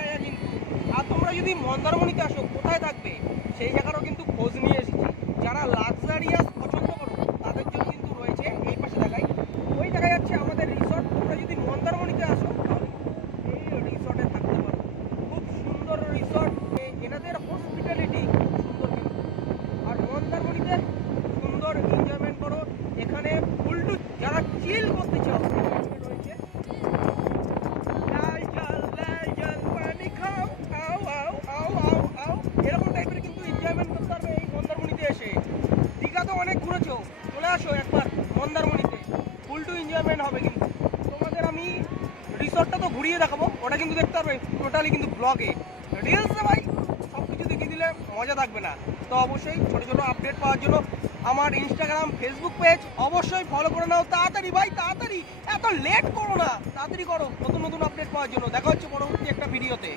জায়গা কিন্তু। আর তোমরা যদি মন্দারমণিতে আসো, কোথায় থাকবে সেই জায়গারও কিন্তু খোঁজ নিয়ে এসেছি। যারা লাক্সারিয়াস পছন্দ করো তাদের জন্য কিন্তু রয়েছে, এই পাশে দেখাই, ওই জায়গায় যাচ্ছে আমাদের রিসর্ট। তোমরা যদি মন্দারমণিতে আসো তাহলে এই রিসর্টে থাকতে পারো। খুব সুন্দর রিসর্ট, এনাদের হসপিটালিটি সুন্দর কিন্তু। আর মন্দারমণিতে সুন্দর এনজয়মেন্ট করো। এখানে উল্টু যারা চিল করতে চাও এখানে রয়েছে লাল জল পানি খাও, আও আও আও আও আও, এরকম টাইপের কিন্তু এনজয়মেন্ট করতে পারবে এই মন্দারমণিতে এসে। দীঘা তো অনেক ঘুরেছো, চলে আসো একবার মন্দারমণিতে, উল্টু এনজয়মেন্ট হবে কিন্তু। তোমাদের আমি রিসর্টটা তো ঘুরিয়ে দেখাবো, ওটা কিন্তু দেখতে পারবে টোটালি কিন্তু ব্লগে। রিলসে ভাই সব কিছু দেখিয়ে দিলে মজা থাকবে না। তো অবশ্যই ছোটো ছোটো আপডেট পাওয়ার জন্য আমার ইনস্টাগ্রাম ফেসবুক পেজ অবশ্যই ফলো করে নাও। তাড়াতাড়ি ভাই তাড়াতাড়ি, এত লেট করো না, তাড়াতাড়ি করো নতুন নতুন আপডেট পাওয়ার জন্য। দেখা হচ্ছে পরবর্তী একটা ভিডিওতে।